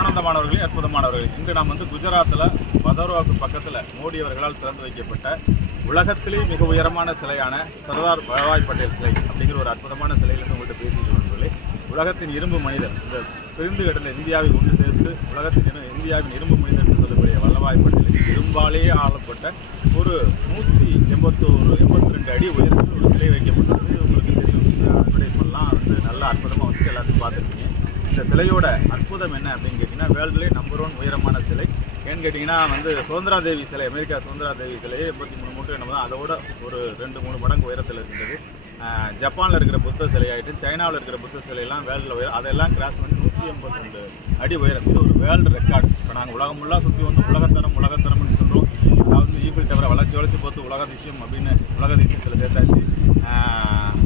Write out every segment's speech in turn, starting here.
ஆனந்தமானவர்களே அற்புதமானவர்கள். இன்று நாம் வந்து குஜராத்தில் பதர்வாக்கு பக்கத்தில் மோடி அவர்களால் திறந்து வைக்கப்பட்ட உலகத்திலே மிக உயரமான சிலையான சர்தார் வல்லபாய் பட்டேல் சிலை அப்படிங்கிற ஒரு அற்புதமான சிலையிலிருந்து உங்கள்கிட்ட பேசிட்டு உலகத்தின் இரும்பு மனிதர் இந்த பிரிந்து கிடந்த இந்தியாவை ஒன்று சேர்த்து உலகத்தின் இந்தியாவின் இரும்பு மனிதர் என்று சொல்லக்கூடிய வல்லபாய் பட்டேல் இரும்பாலேயே ஆளப்பட்ட ஒரு நூற்றி எண்பத்தோரு எண்பத்தி ரெண்டு அடி உயரத்தில் ஒரு சிலை வைக்கப்பட்டது உங்களுக்கு தெரியும் அட்வர்டைஸ்மெண்ட்லாம் வந்து நல்ல அற்புதமாக வந்து எல்லாத்தையும் பார்த்துருக்கீங்க. இந்த சிலையோட அற்புதம் என்ன அப்படின்னு கேட்டிங்கன்னா வேர்ல்டுலேயே நம்பர் ஒன் உயரமான சிலை. ஏன்னு கேட்டிங்கன்னா வந்து சுதந்திரா தேவி சிலை அமெரிக்கா சுதந்திரா தேவி சிலையே எண்பத்தி மூணு மூட்டை என்ன அதோட ஒரு ரெண்டு மூணு மடங்கு உயரத்தில் இருந்தது. ஜப்பானில் இருக்கிற புத்த சிலையாகிட்டு சைனாவில் இருக்கிற புத்த சிலையெல்லாம் வேர்ல்டில் உயரம் அதெல்லாம் கிராஸ் பண்ணி நூற்றி எண்பத்தி ரெண்டு அடி உயரம் இது ஒரு வேர்ல்டு ரெக்கார்டு இப்போ நாங்கள் உலகம் ஃபுல்லாக சுற்றி வந்து உலகத்தரம் உலகத்தரம்னு சொல்கிறோம் அதாவது ஈபிள் தவிர வளர்ச்சி வளர்ச்சி பார்த்து உலக அதிசயம் அப்படின்னு உலக அதிசயத்தில் சேர்த்தாச்சு.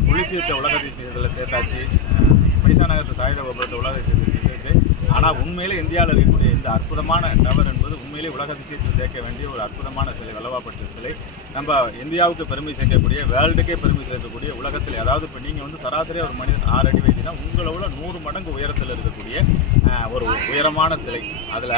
புலிசியத்தை உலக அதிசயத்தில் சேர்த்தாச்சு. மைசாநகரத்து சாயுத பொறுத்த உலக அதிசயத்தில் சேர்த்து ஆனால் உண்மையிலே இந்தியாவில் இருக்கக்கூடிய இந்த அற்புதமான டவர் என்பது உண்மையிலே உலக அதிசயத்தில் சேர்க்க வேண்டிய ஒரு அற்புதமான சிலை வல்லவாப்பட்ட சிலை. நம்ம இந்தியாவுக்கு பெருமை சேர்க்கக்கூடிய வேர்ல்டுக்கே பெருமை சேர்க்கக்கூடிய உலகத்தில் அதாவது இப்போ நீங்கள் வந்து சராசரியாக ஒரு மனிதன் ஆறு அடி வைத்தினா உங்களோட நூறு மடங்கு உயரத்தில் இருக்கக்கூடிய ஒரு உயரமான சிலை. அதில்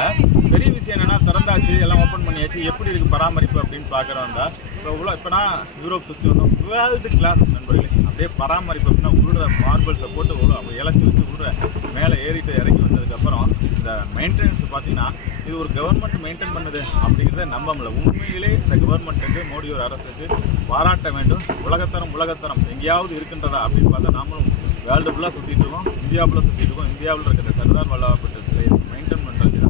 பெரிய விஷயம் என்னென்னா திறந்தாச்சு எல்லாம் ஓப்பன் பண்ணியாச்சு எப்படி இருக்குது பராமரிப்பு அப்படின்னு பார்க்குறோம் இப்போ உள்ள இப்போ நான் யூரோப் சுற்றி வந்தோம் வேர்ல்டு கிளாஸ் நண்பர்களே. அப்படியே பராமரிப்பு அப்படின்னா உள்ள மார்பிள்ஸை போட்டு அப்படி இழைச்சி வச்சு உள்ள மேலே ஏறிட்டு இறக்கி வந்ததுக்கப்புறம் இந்த மெயின்டெனன்ஸ் பார்த்தீங்கன்னா இது ஒரு கவர்மெண்ட் மெயின்டைன் பண்ணுது அப்படிங்கிறத நம்ப முடியல. உண்மையிலே இந்த கவர்மெண்ட்டுக்கு மோடியோட அரசுக்கு பாராட்ட வேண்டும். உலகத்தரம் உலகத்தரம் எங்கேயாவது இருக்கின்றதா அப்படின்னு பார்த்தா நாமளும் வேர்ல்டு ஃபுல்லாக சுற்றிட்டு இருக்கோம். இந்தியாவில் சுற்றிட்டு இருக்கோம். இந்தியாவில் இருக்கிற சர்தார் வல்லபாய் பட்டேல் சிலையை மெயின்டைன் பண்ணுறது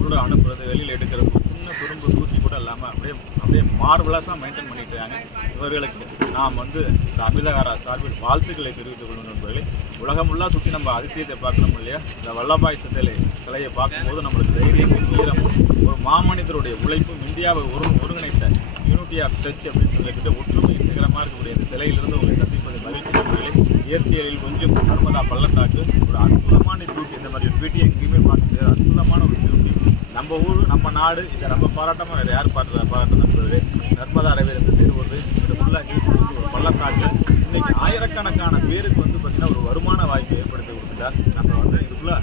உருட அனுப்புறது வெளியில் எடுக்கிறது சின்ன துரும்பு தூக்கி கூட இல்லாமல் அப்படியே அப்படியே மார்வலஸாக மெயின்டைன் பண்ணிட்டு இருக்காங்க. இவர்களுக்கு நாம் வந்து தமிழக அரசு சார்பில் வாழ்த்துக்களை தெரிவித்துக் கொள்ளும் நண்பர்களே உலகம் சுற்றி நம்ம அதிசயத்தை பார்க்கணும் இல்லையா? இந்த வல்லபாய் சிலை சிலையை பார்க்கும்போது நம்மளுக்கு தைரியமும் வீரமும் ஒரு மாமனிதருடைய உழைப்பும் இந்தியாவை ஒரு ஒருங்கிணைத்த யூனிட்டி ஆஃப் சர்ச் அப்படின்னு சொல்லிக்கிட்டு ஒற்றுமை சிகரமாக இருக்கக்கூடிய இந்த சிலையிலிருந்து உங்களை சந்திப்பது மகிழ்ச்சி நண்பர்களே. இயற்கையில் கொஞ்சம் நர்மதா பள்ளத்தாக்கு ஒரு அற்புதமான பியூட்டி இந்த மாதிரி ஒரு பியூட்டி எங்கேயுமே பார்க்க முடியாது அற்புதமான ஒரு பியூட்டி நம்ம ஊர் நம்ம நாடு இதை நம்ம பாராட்டமாக வேறு யார் பாராட்ட பாராட்ட நண்பர்களே. நர்மதா ரவி என்று சைடு ஒரு இந்த பள்ளத்தாக்கு இன்னைக்கு ஆயிரக்கணக்கான பேருக்கு வந்து பார்த்திங்கன்னா ஒரு வருமான வாய்ப்பு ஏற்படுத்தி கொடுத்துட்டார். நம்ம வந்து இதுக்குள்ளே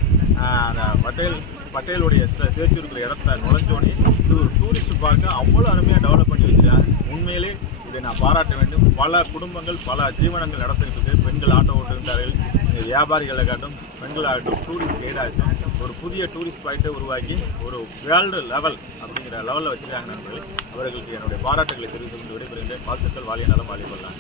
அந்த பட்டேல் பட்டேலுடைய சே- சேர்த்து இருக்கிற இடத்த நுழைஞ்சோடனே இது ஒரு டூரிஸ்ட் பார்க்க அவ்வளோ அருமையாக டெவலப் பண்ணி வச்சிருக்காங்க உண்மையிலே இதை நான் பாராட்ட வேண்டும். பல குடும்பங்கள் பல ஜீவனங்கள் நடத்திட்டு இருக்கு பெண்கள் ஆட்டோ ஓட்டுகின்றார்கள் வியாபாரிகளை காட்டும் பெண்கள் ஆகட்டும் டூரிஸ்ட் கைடாகட்டும் ஒரு புதிய டூரிஸ்ட் பாயிண்ட்டை உருவாக்கி ஒரு வேர்ல்டு லெவல் அப்படிங்கிற லெவலில் வச்சுருக்காங்க நண்பர்களே. அவர்களுக்கு என்னுடைய பாராட்டுகளை தெரிவித்து கொண்டு விடைபெறுகின்றேன் வாழ்த்துக்கள். வாலிய நலம் வாலிபல்லாம்